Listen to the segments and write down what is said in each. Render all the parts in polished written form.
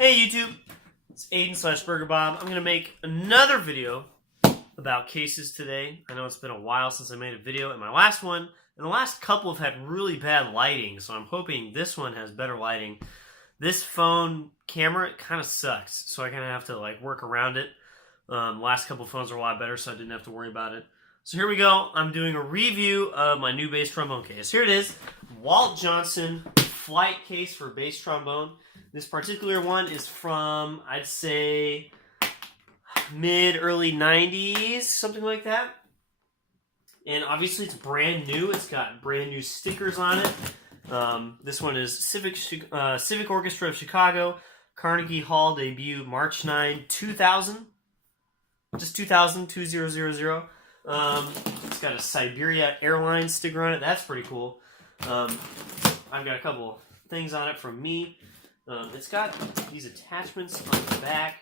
Hey YouTube, it's Aiden/BurgerBob. I'm going to make another video about cases today. I know it's been a while since I made a video, and my last one, and the last couple have had really bad lighting, so I'm hoping this one has better lighting. This phone camera, it kind of sucks, so I kind of have to work around it. Last couple phones are a lot better, so I didn't have to worry about it. So here we go. I'm doing a review of my new bass trombone case. Here it is, Walt Johnson flight case for bass trombone. This particular one is from, I'd say, mid-early 90s, something like that. And obviously it's brand new. It's got brand new stickers on it. This one is Civic Orchestra of Chicago, Carnegie Hall debut, March 9, 2000. Just 2000. It's got a Siberia Airlines sticker on it. That's pretty cool. I've got a couple things on it from me. It's got these attachments on the back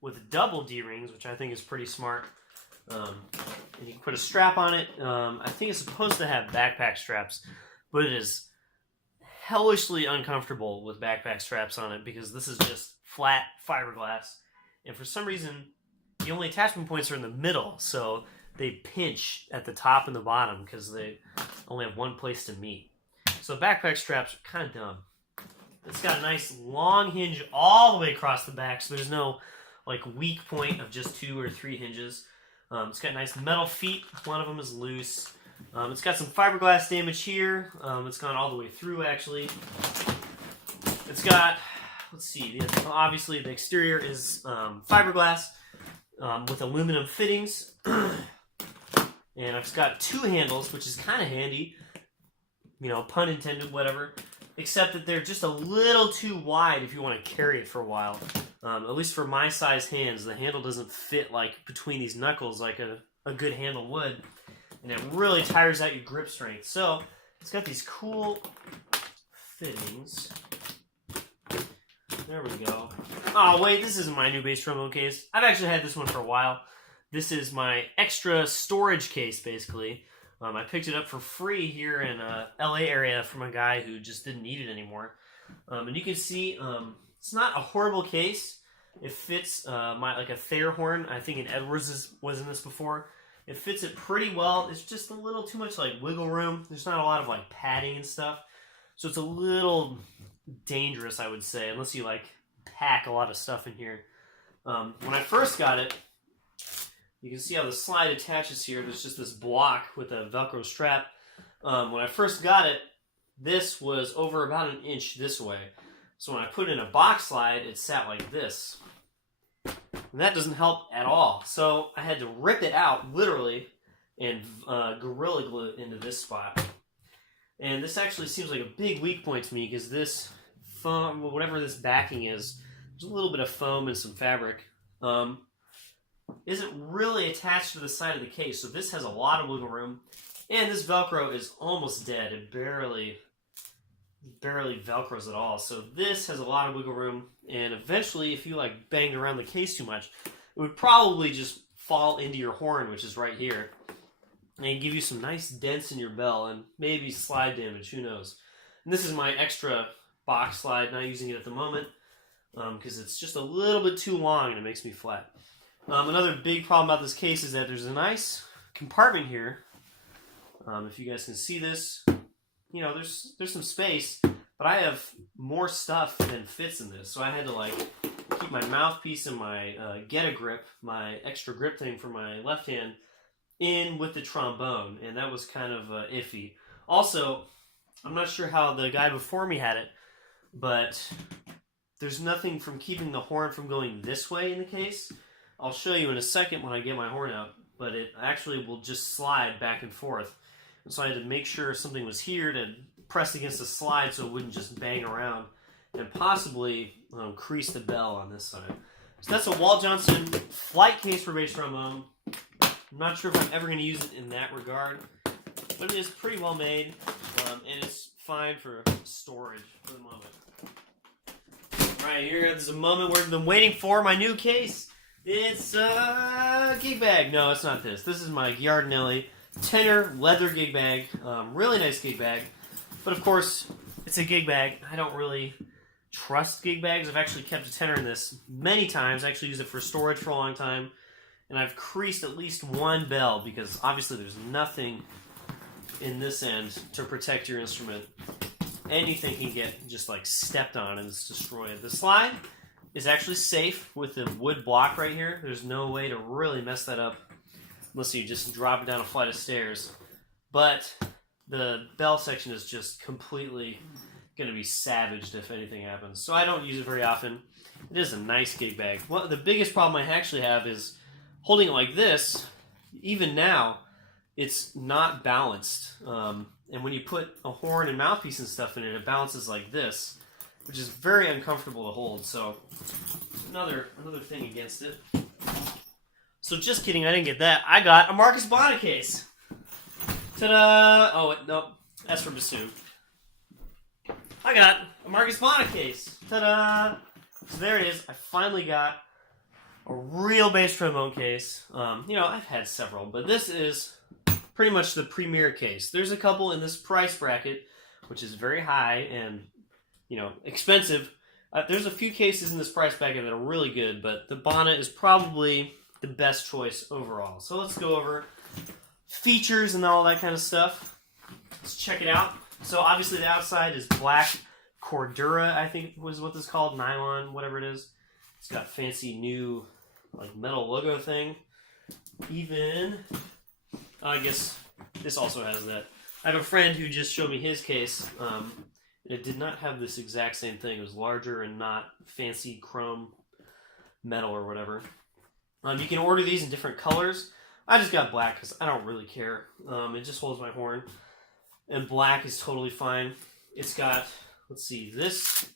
with double D-rings, which I think is pretty smart. And you can put a strap on it. I think it's supposed to have backpack straps, but it is hellishly uncomfortable with backpack straps on it because this is just flat fiberglass. And for some reason, the only attachment points are in the middle, so they pinch at the top and the bottom because they only have one place to meet. So backpack straps are kind of dumb. It's got a nice long hinge all the way across the back, so there's no weak point of just 2 or 3 hinges. It's got nice metal feet. One of them is loose. It's got some fiberglass damage here. It's gone all the way through, actually. It's got, let's see, obviously the exterior is fiberglass with aluminum fittings. And it's got 2 handles, which is kind of handy. You know, pun intended, whatever. Except that they're just a little too wide if you want to carry it for a while. At least for my size hands, the handle doesn't fit between these knuckles like a good handle would. And it really tires out your grip strength. So, it's got these cool fittings. There we go. Oh, wait, this isn't my new bass trombone case. I've actually had this one for a while. This is my extra storage case, basically. I picked it up for free here in LA area from a guy who just didn't need it anymore. And you can see it's not a horrible case. It fits a Thayer horn. I think an Edwards was in this before. It fits it pretty well. It's just a little too much wiggle room. There's not a lot of padding and stuff. So it's a little dangerous, I would say, unless you pack a lot of stuff in here. When I first got it, you can see how the slide attaches here. There's just this block with a Velcro strap. When I first got it, this was over about an inch this way. So when I put it in a box slide, it sat like this. And that doesn't help at all. So I had to rip it out, literally, and Gorilla Glue it into this spot. And this actually seems like a big weak point to me because this foam, whatever this backing is, there's a little bit of foam and some fabric. Isn't really attached to the side of the case, so this has a lot of wiggle room, and this Velcro is almost dead. It barely Velcros at all, so this has a lot of wiggle room, and eventually, if you banged around the case too much, it would probably just fall into your horn, which is right here, and give you some nice dents in your bell, and maybe slide damage, who knows. And this is my extra box slide, not using it at the moment, because it's just a little bit too long, and it makes me flat. Another big problem about this case is that there's a nice compartment here. If you guys can see this, there's some space, but I have more stuff than fits in this. So I had to keep my mouthpiece and my get-a-grip, my extra grip thing for my left hand, in with the trombone, and that was kind of iffy. Also, I'm not sure how the guy before me had it, but there's nothing from keeping the horn from going this way in the case. I'll show you in a second when I get my horn out, but it actually will just slide back and forth. And so I had to make sure something was here to press against the slide so it wouldn't just bang around and possibly crease the bell on this side. So that's a Walt Johnson flight case for bass trombone. I'm not sure if I'm ever going to use it in that regard, but it is pretty well made, and it's fine for storage for the moment. Alright, here's a moment where I've been waiting for my new case. It's a gig bag. No, it's not this. This is my Giardinelli tenor leather gig bag. Really nice gig bag. But of course, it's a gig bag. I don't really trust gig bags. I've actually kept a tenor in this many times. I actually used it for storage for a long time. And I've creased at least one bell because obviously there's nothing in this end to protect your instrument. Anything can get just like stepped on and it's destroyed. The slide is actually safe with the wood block right here. There's no way to really mess that up unless you just drop it down a flight of stairs. But the bell section is just completely going to be savaged if anything happens. So I don't use it very often. It is a nice gig bag. Well, the biggest problem I actually have is holding it like this. Even now, it's not balanced. And when you put a horn and mouthpiece and stuff in it, it balances like this, which is very uncomfortable to hold. So another thing against it. So just kidding, I didn't get that. I got a Marcus Bonna case. Ta-da! Oh, no, that's from bassoon. I got a Marcus Bonna case. Ta-da! So there it is. I finally got a real bass trombone case. You know, I've had several, but this is pretty much the premier case. There's a couple in this price bracket, which is very high and, you know, expensive. There's a few cases in this price bracket that are really good, but the Bonna is probably the best choice overall. So let's go over features and all that kind of stuff. Let's check it out. So obviously the outside is black Cordura, I think was what this is called, nylon, whatever it is. It's got fancy new like metal logo thing. Even, I guess this also has that. I have a friend who just showed me his case. It did not have this exact same thing. It was larger and not fancy chrome metal or whatever. You can order these in different colors. I just got black because I don't really care. It just holds my horn. And black is totally fine. It's got, let's see, this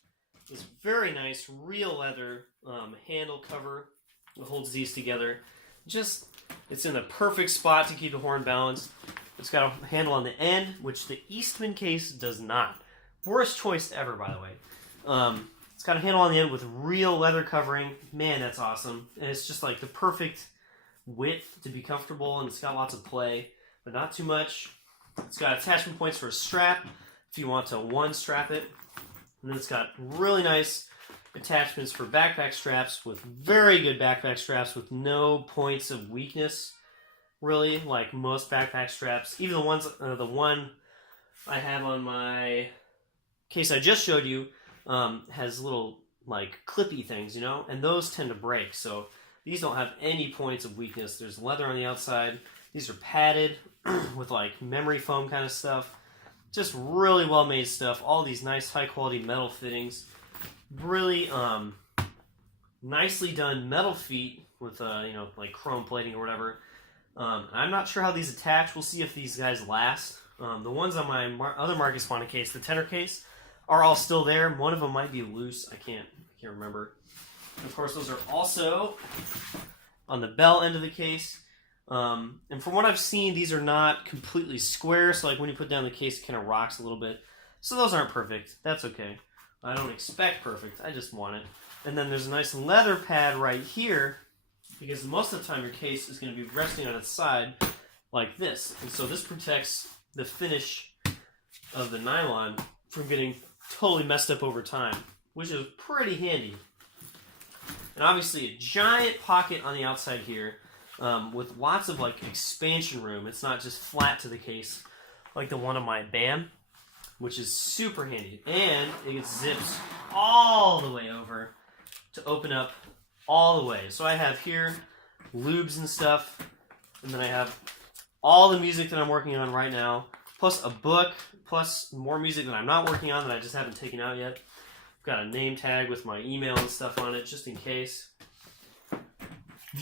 is very nice, real leather handle cover. It holds these together. Just, it's in the perfect spot to keep the horn balanced. It's got a handle on the end, which the Eastman case does not. Worst choice ever, by the way. It's got a handle on the end with real leather covering. Man, that's awesome. And it's just like the perfect width to be comfortable, and it's got lots of play, but not too much. It's got attachment points for a strap if you want to one strap it. And then it's got really nice attachments for backpack straps with very good backpack straps with no points of weakness, really, like most backpack straps. Even the ones, the one I have on my case I just showed you has little like clippy things, you know, and those tend to break. So these don't have any points of weakness. There's leather on the outside. These are padded with like memory foam kind of stuff. Just really well made stuff. All these nice high quality metal fittings. Really nicely done metal feet with you know, like chrome plating or whatever. I'm not sure how these attach. We'll see if these guys last. The ones on my other Marcus Bonna case, the tenor case, are all still there. One of them might be loose. I can't remember. And of course, those are also on the bell end of the case. And from what I've seen, these are not completely square. So like when you put down the case, it kind of rocks a little bit. So those aren't perfect. That's okay. I don't expect perfect. I just want it. And then there's a nice leather pad right here, because most of the time your case is going to be resting on its side like this. And so this protects the finish of the nylon from getting totally messed up over time, which is pretty handy. And obviously a giant pocket on the outside here with lots of like expansion room. It's not just flat to the case like the one on my BAM, which is super handy. And it zips all the way over to open up all the way. So I have here lubes and stuff, and then I have all the music that I'm working on right now, plus a book, plus more music that I'm not working on that I just haven't taken out yet. I've got a name tag with my email and stuff on it, just in case.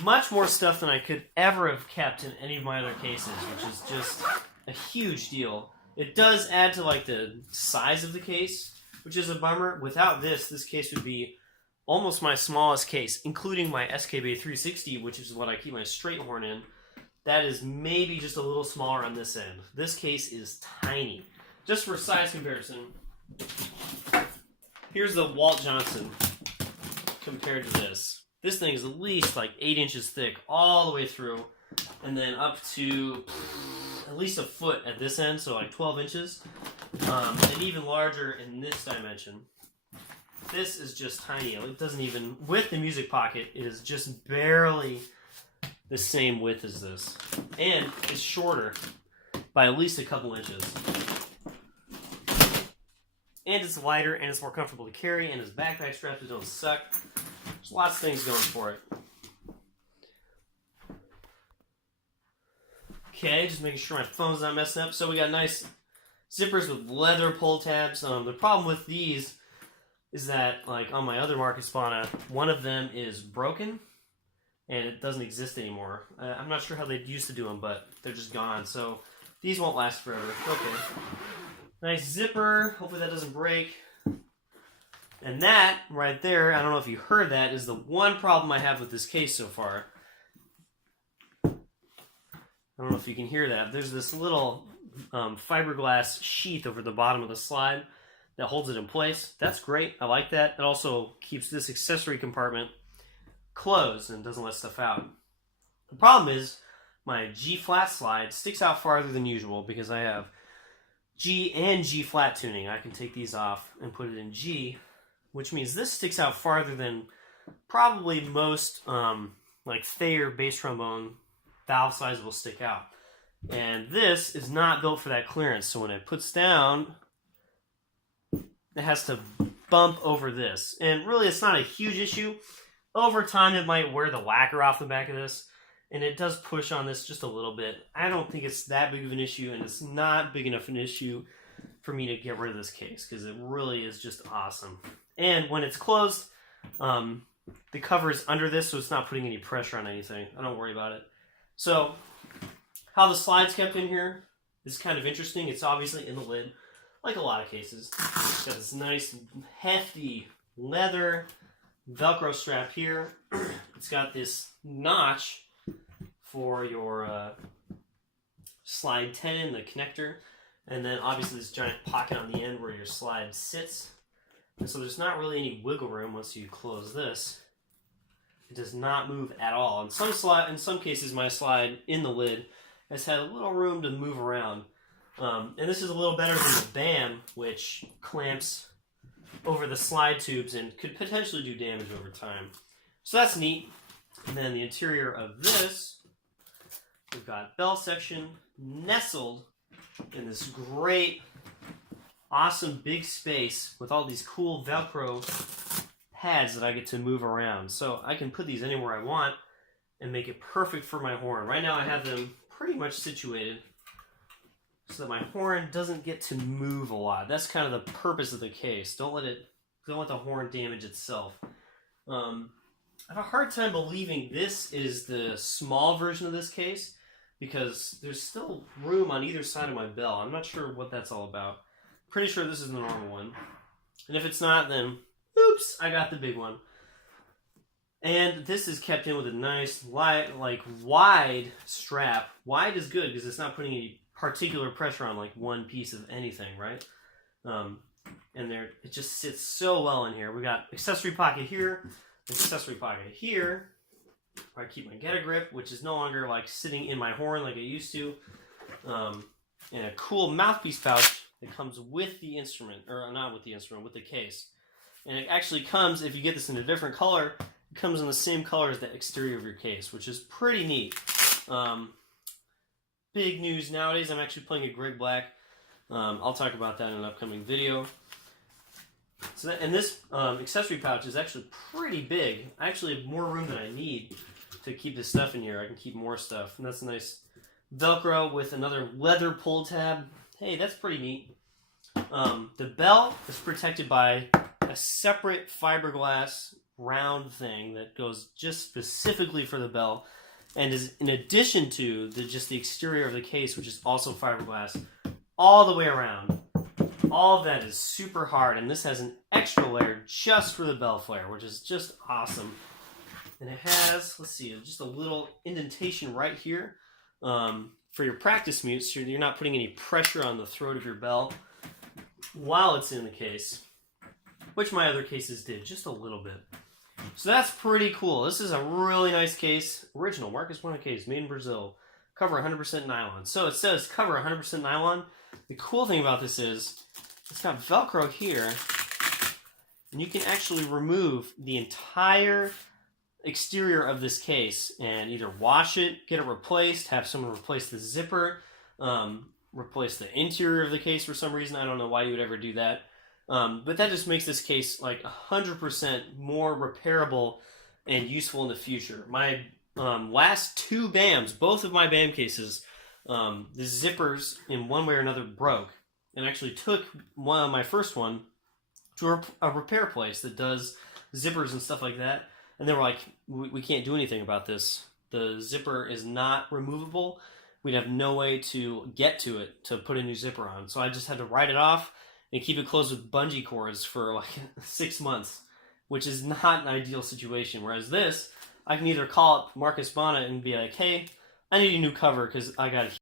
Much more stuff than I could ever have kept in any of my other cases, which is just a huge deal. It does add to like the size of the case, which is a bummer. Without this, this case would be almost my smallest case, including my SKB 360, which is what I keep my straight horn in. That is maybe just a little smaller on this end. This case is tiny. Just for size comparison, here's the Walt Johnson compared to this. This thing is at least like 8 inches thick all the way through, and then up to at least a foot at this end, so like 12 inches, and even larger in this dimension. this is just tiny. It doesn't even, with the music pocket, it is just barely the same width as this. And it's shorter by at least a couple inches. And it's lighter, and it's more comfortable to carry, and its backpack straps don't suck. There's lots of things going for it. Okay, just making sure my phone's not messing up. So we got nice zippers with leather pull tabs. The problem with these is that, like on my other Marcus Bonna, one of them is broken, and it doesn't exist anymore. I'm not sure how they used to do them, but they're just gone. So these won't last forever. Okay. Nice zipper. Hopefully that doesn't break. And that right there, I don't know if you heard that, is the one problem I have with this case so far. I don't know if you can hear that. There's this little fiberglass sheath over the bottom of the slide that holds it in place. That's great. I like that. It also keeps this accessory compartment closed and doesn't let stuff out. The problem is my G flat slide sticks out farther than usual because I have G and G flat tuning. I can take these off and put it in G, which means this sticks out farther than probably most like Thayer bass trombone valve size will stick out. And this is not built for that clearance, so when it puts down, it has to bump over this. And really, it's not a huge issue. Over time, it might wear the lacquer off the back of this, and it does push on this just a little bit. I don't think it's that big of an issue, and it's not big enough an issue for me to get rid of this case, because it really is just awesome. And when it's closed, the cover is under this, so it's not putting any pressure on anything. I don't worry about it. So, how the slide's kept in here is kind of interesting. It's obviously in the lid, like a lot of cases. It's got this nice, hefty leather Velcro strap here. It's got this notch for your slide tenon, the connector, and then obviously this giant pocket on the end where your slide sits. And so there's not really any wiggle room once you close this. It does not move at all. In some cases, my slide in the lid has had a little room to move around. And this is a little better than the BAM, which clamps over the slide tubes and could potentially do damage over time. So that's neat. And then the interior of this, we've got bell section nestled in this great, awesome big space with all these cool Velcro pads that I get to move around. So I can put these anywhere I want and make it perfect for my horn. Right now I have them pretty much situated so that my horn doesn't get to move a lot. That's kind of the purpose of the case. Don't let the horn damage itself. I have a hard time believing this is the small version of this case because there's still room on either side of my bell. I'm not sure what that's all about. Pretty sure this is the normal one. And if it's not, then oops, I got the big one. And this is kept in with a nice, wide strap. Wide is good because it's not putting any particular pressure on like one piece of anything, right? And it just sits so well in here. We got accessory pocket here, accessory pocket here, where I keep my getter grip, which is no longer like sitting in my horn like it used to. And a cool mouthpiece pouch that comes with the instrument, or not with the instrument, with the case. And it actually comes, if you get this in a different color, it comes in the same color as the exterior of your case, which is pretty neat. Big news nowadays, I'm actually playing a Greg Black. I'll talk about that in an upcoming video. So this accessory pouch is actually pretty big. I actually have more room than I need to keep this stuff in here. I can keep more stuff. And that's a nice Velcro with another leather pull tab. Hey, that's pretty neat. The bell is protected by a separate fiberglass round thing that goes just specifically for the bell and is in addition to just the exterior of the case, which is also fiberglass all the way around. All of that is super hard, and this has an extra layer just for the bell flare, which is just awesome. And it has, let's see, just a little indentation right here for your practice mute, so you're not putting any pressure on the throat of your bell while it's in the case, which my other cases did just a little bit. So that's pretty cool. This is a really nice case. Original Marcus Bonna case, made in Brazil. Cover 100% nylon. So it says cover 100% nylon. The cool thing about this is it's got Velcro here and you can actually remove the entire exterior of this case and either wash it, get it replaced, have someone replace the zipper, replace the interior of the case for some reason. I don't know why you would ever do that. But that just makes this case like 100% more repairable and useful in the future. My last two BAMs, both of my BAM cases, the zippers in one way or another broke, and actually took my first one to a repair place that does zippers and stuff like that, and they were like, we can't do anything about this. The zipper is not removable. We'd have no way to get to it to put a new zipper on. So I just had to write it off and keep it closed with bungee cords for like 6 months, which is not an ideal situation. Whereas this, I can either call up Marcus Bonna and be like, hey, I need a new cover because I got